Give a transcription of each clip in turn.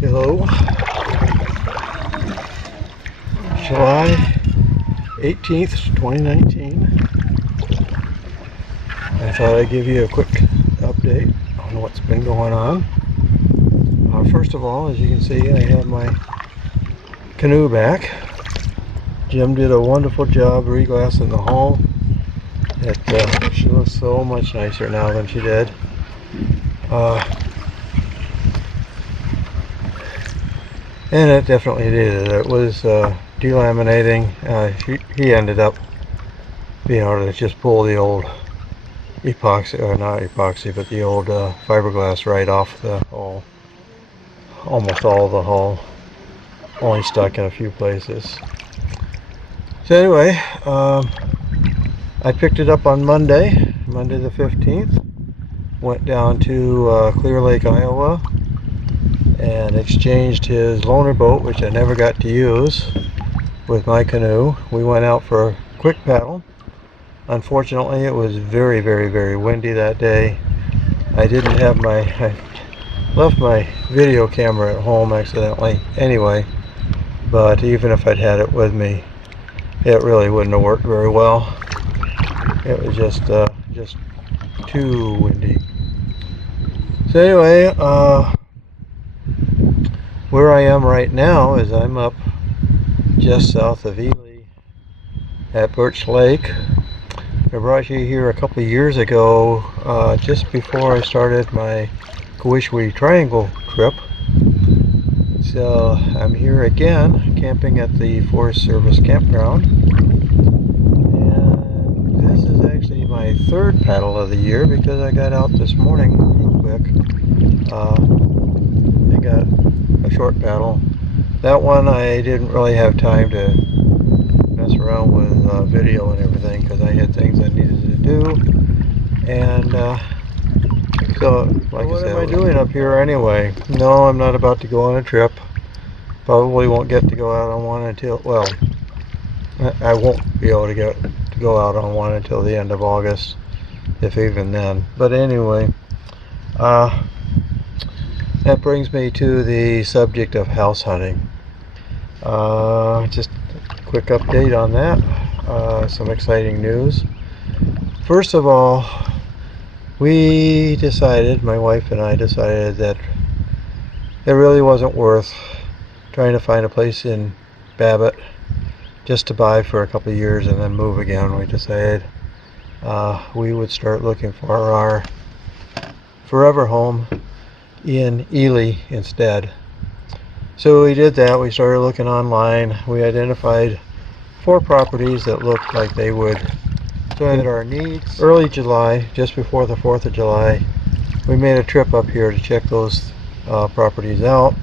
Hello, July 18th, 2019. I thought I'd give you a quick update on what's been going on. First of all, as you can see, I have my canoe back. Jim did a wonderful job reglassing the hull. She looks so much nicer now than she did. And it definitely did. It was delaminating. He ended up being able to just pull the old epoxy, or not epoxy, but the old fiberglass right off the hull. Almost all of the hull. Only stuck in a few places. So anyway, I picked it up on Monday the 15th. Went down to Clear Lake, Iowa, and exchanged his loaner boat, which I never got to use, with my canoe. We went out for a quick paddle. Unfortunately, it was very, very, very windy that day. I left my video camera at home accidentally anyway, but even if I'd had it with me, it really wouldn't have worked very well. It was just too windy. So anyway, where I am right now is I'm up just south of Ely at Birch Lake. I brought you here a couple of years ago, just before I started my Kawishwe Triangle trip. So I'm here again, camping at the Forest Service campground. And this is actually my third paddle of the year, because I got out this morning real quick. I got a short paddle. That one I didn't really have time to mess around with video and everything, because I had things I needed to do. And so, like I said, what am I doing up here anyway? No, I'm not about to go on a trip. Probably won't get to go out on one until, well, I won't be able to go out on one until the end of August, if even then. But anyway, that brings me to the subject of house hunting. Just a quick update on that. Some exciting news. First of all, my wife and I decided that it really wasn't worth trying to find a place in Babbitt just to buy for a couple of years and then move again. We decided we would start looking for our forever home in Ely instead. So we did that. We started looking online. We identified 4 properties that looked like they would fit our needs. Early July, just before the 4th of July, we made a trip up here to check those properties out,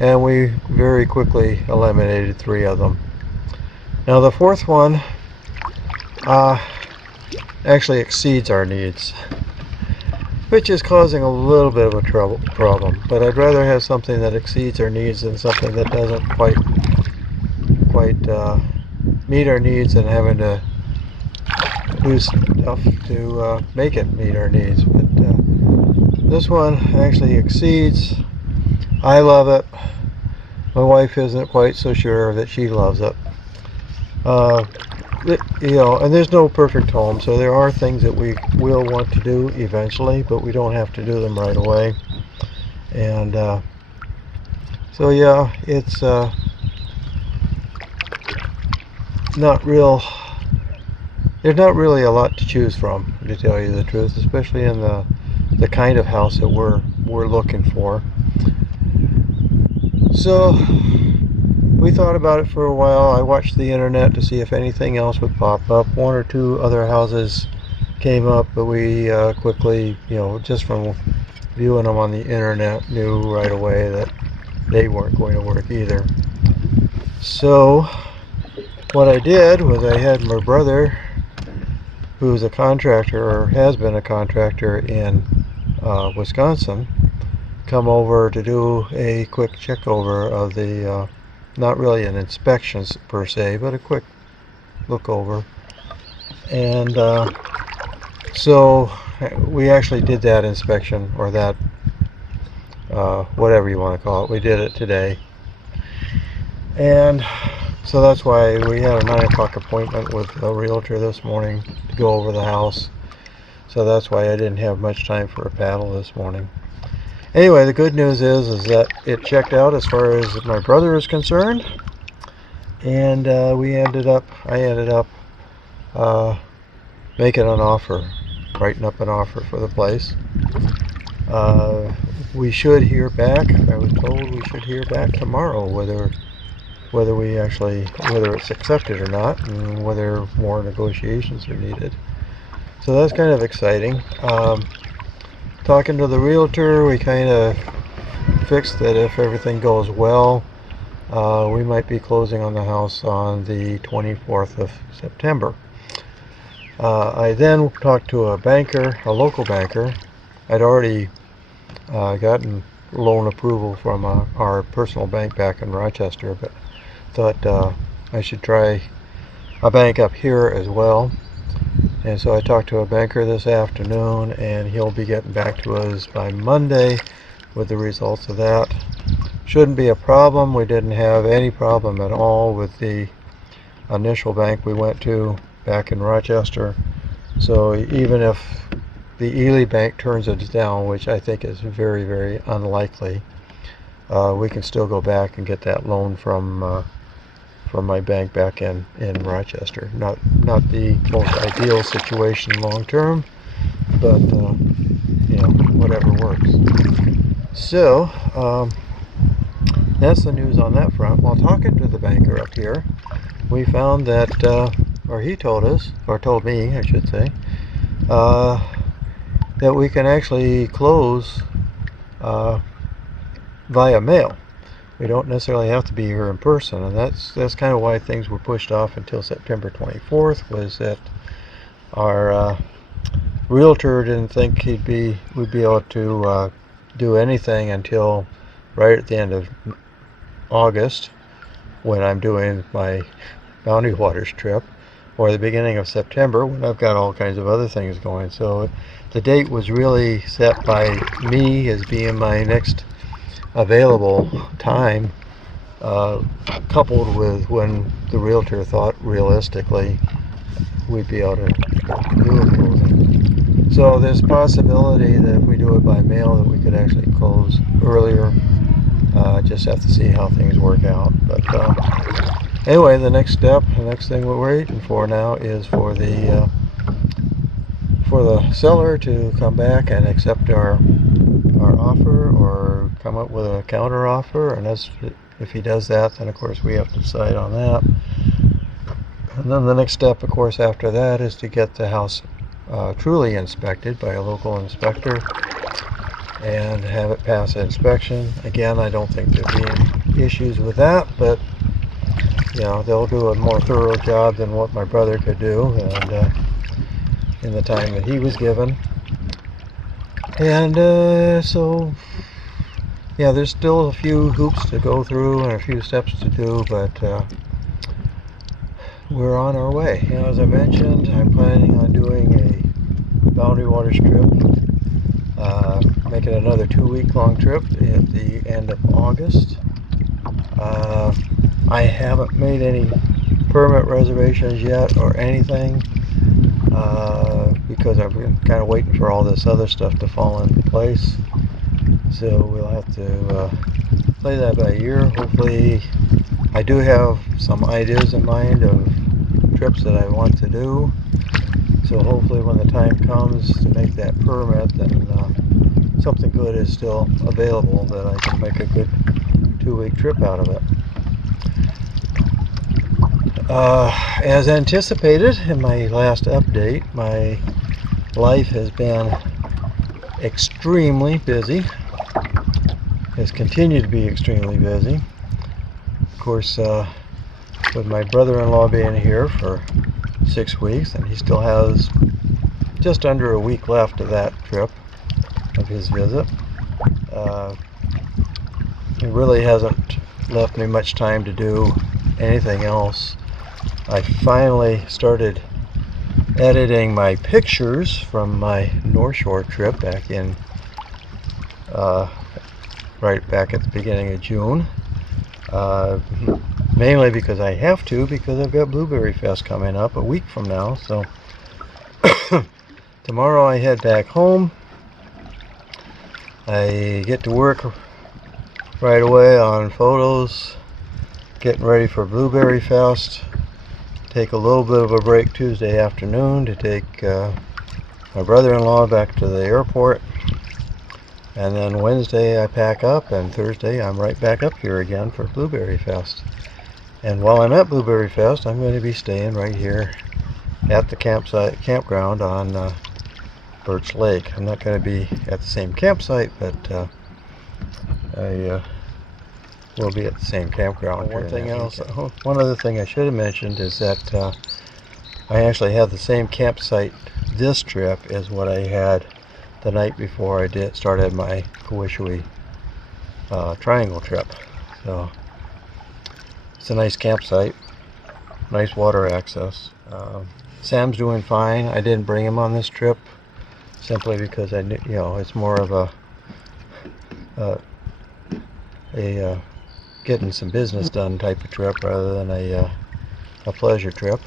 and we very quickly eliminated 3 of them. Now the 4th one actually exceeds our needs, which is causing a little bit of a problem. But I'd rather have something that exceeds our needs than something that doesn't quite meet our needs and having to do stuff to make it meet our needs. But this one actually exceeds. I love it. My wife isn't quite so sure that she loves it. And there's no perfect home, so there are things that we will want to do eventually, but we don't have to do them right away. And so yeah, it's not real. There's not really a lot to choose from, to tell you the truth, especially in the kind of house that we're looking for. So we thought about it for a while. I watched the internet to see if anything else would pop up. 1 or 2 other houses came up, but we quickly, just from viewing them on the internet, knew right away that they weren't going to work either. So what I did was I had my brother, who's a contractor, or has been a contractor in Wisconsin, come over to do a quick check over of the not really an inspection per se, but a quick look over. And so we actually did that inspection, or that whatever you want to call it. We did it today. And so that's why we had a 9 o'clock appointment with a realtor this morning to go over the house. So that's why I didn't have much time for a paddle this morning. Anyway, the good news is that it checked out as far as my brother is concerned, and I ended up making an offer, writing up an offer for the place. We should hear back. I was told we should hear back tomorrow whether it's accepted or not, and whether more negotiations are needed. So that's kind of exciting. Talking to the realtor, we kind of fixed that if everything goes well, we might be closing on the house on the 24th of September. I then talked to a banker, a local banker. I'd already gotten loan approval from our personal bank back in Rochester, but thought I should try a bank up here as well. And so I talked to a banker this afternoon, and he'll be getting back to us by Monday with the results of that. Shouldn't be a problem. We didn't have any problem at all with the initial bank we went to back in Rochester. So even if the Ely Bank turns us down, which I think is very, very unlikely, we can still go back and get that loan from my bank back in Rochester. Not the most ideal situation long term, but whatever works. So that's the news on that front. While talking to the banker up here, we found that, or he told us, or told me, I should say, that we can actually close via mail. We don't necessarily have to be here in person, and that's kind of why things were pushed off until September 24th. Was that our realtor didn't think we'd be able to do anything until right at the end of August, when I'm doing my Boundary Waters trip, or the beginning of September when I've got all kinds of other things going. So the date was really set by me as being my next available time, coupled with when the realtor thought realistically we'd be able to do a closing. So there's a possibility that if we do it by mail that we could actually close earlier. Just have to see how things work out. But anyway, the next step, the next thing we're waiting for now is for the seller to come back and accept our offer or come up with a counter offer. And if he does that, then of course we have to decide on that. And then the next step, of course, after that is to get the house truly inspected by a local inspector and have it pass inspection. Again, I don't think there'll be any issues with that, but you know, they'll do a more thorough job than what my brother could do, and in the time that he was given. And so yeah, there's still a few hoops to go through and a few steps to do, but we're on our way. You know, as I mentioned, I'm planning on doing a Boundary Waters trip, making another 2-week-long trip at the end of August. I haven't made any permit reservations yet or anything, because I've been kind of waiting for all this other stuff to fall into place. So we'll have to play that by ear. Hopefully, I do have some ideas in mind of trips that I want to do. So hopefully when the time comes to make that permit, then something good is still available that I can make a good 2-week trip out of it. As anticipated in my last update, my life has been extremely busy. Has continued to be extremely busy. Of course, with my brother-in-law being here for 6 weeks, and he still has just under a week left of that trip, of his visit. It really hasn't left me much time to do anything else. I finally started editing my pictures from my North Shore trip back in right back at the beginning of June. Mainly because I have to, because I've got Blueberry Fest coming up a week from now. So tomorrow I head back home. I get to work right away on photos, getting ready for Blueberry Fest. Take a little bit of a break Tuesday afternoon to take my brother-in-law back to the airport. And then Wednesday I pack up, and Thursday I'm right back up here again for Blueberry Fest. And while I'm at Blueberry Fest, I'm going to be staying right here at the campground on Birch Lake. I'm not going to be at the same campsite, but I will be at the same campground. One other thing I should have mentioned is that I actually have the same campsite this trip as what I had the night before I started my Kawashui triangle trip. So it's a nice campsite, nice water access. Sam's doing fine. I didn't bring him on this trip simply because I knew, you know, it's more of a getting some business done type of trip rather than a pleasure trip.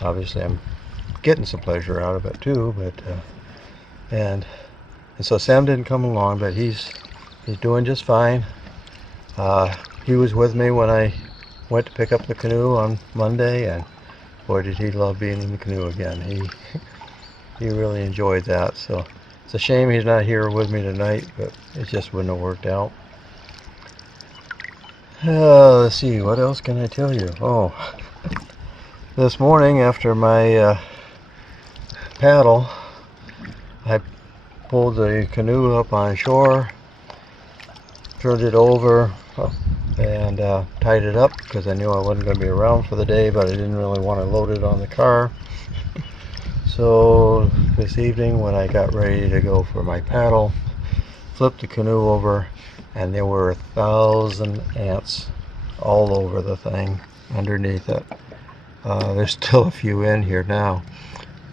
Obviously, I'm getting some pleasure out of it too, but and so Sam didn't come along, but he's doing just fine. He was with me when I went to pick up the canoe on Monday, and boy did he love being in the canoe again. He really enjoyed that. So it's a shame he's not here with me tonight, but it just wouldn't have worked out. Let's see, what else can I tell you? Oh, this morning after my paddle, I pulled the canoe up on shore, turned it over, and tied it up because I knew I wasn't going to be around for the day, but I didn't really want to load it on the car. So this evening when I got ready to go for my paddle, flipped the canoe over, and there were 1,000 ants all over the thing underneath it. There's still a few in here now,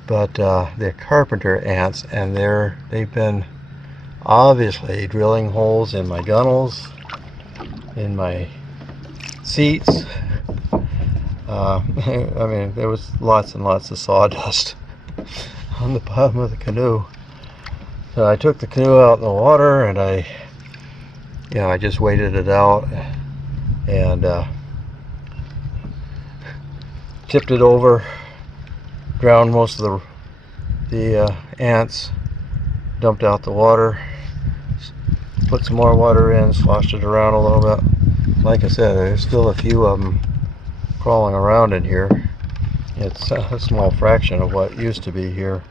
but they're carpenter ants, and they've been obviously drilling holes in my gunnels, in my seats. I mean, there was lots and lots of sawdust on the bottom of the canoe. So I took the canoe out in the water, and I just waited it out and tipped it over, drowned most of the ants, dumped out the water, put some more water in, sloshed it around a little bit. Like I said, there's still a few of them crawling around in here. It's a small fraction of what used to be here.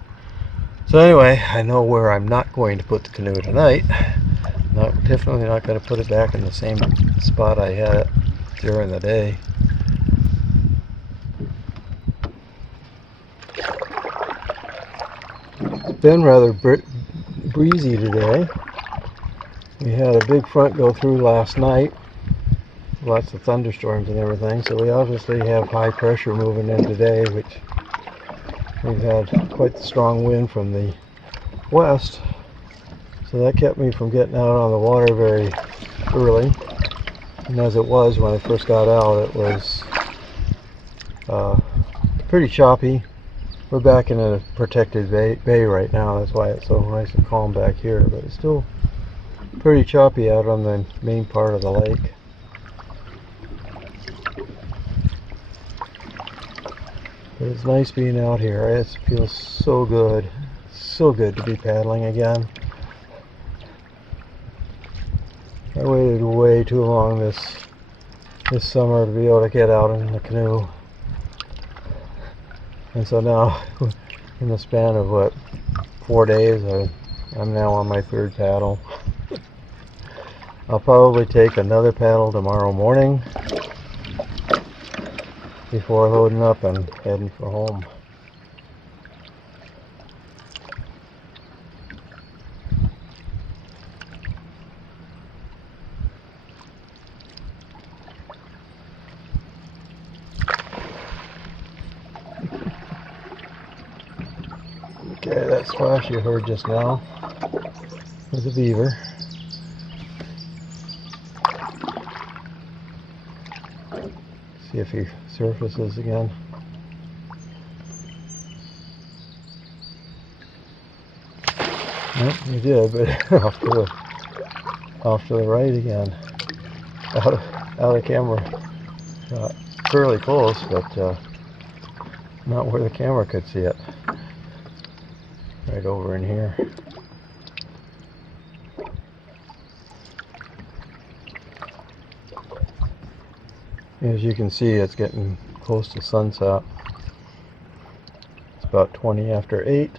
So anyway, I know where I'm not going to put the canoe tonight. Definitely not going to put it back in the same spot I had it during the day. It's been rather breezy today. We had a big front go through last night. Lots of thunderstorms and everything, so we obviously have high pressure moving in today, which we've had quite the strong wind from the west, so that kept me from getting out on the water very early. And as it was when I first got out, it was pretty choppy. We're back in a protected bay right now, that's why it's so nice and calm back here, but it's still pretty choppy out on the main part of the lake. But it's nice being out here. It feels so good. So good to be paddling again. I waited way too long this summer to be able to get out in the canoe. And so now, in the span of what, 4 days, I'm now on my third paddle. I'll probably take another paddle tomorrow morning before loading up and heading for home. Okay, that splash you heard just now was a beaver. See if he surfaces again. Nope, he did, but off to the right again. Out of camera. Fairly close, but not where the camera could see it. Right over in here. As you can see, it's getting close to sunset. It's about 20 after 8.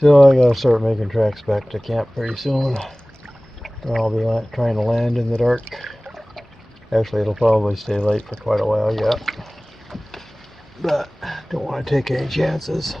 So I gotta start making tracks back to camp pretty soon. I'll be trying to land in the dark. Actually, it'll probably stay late for quite a while yet. But don't want to take any chances.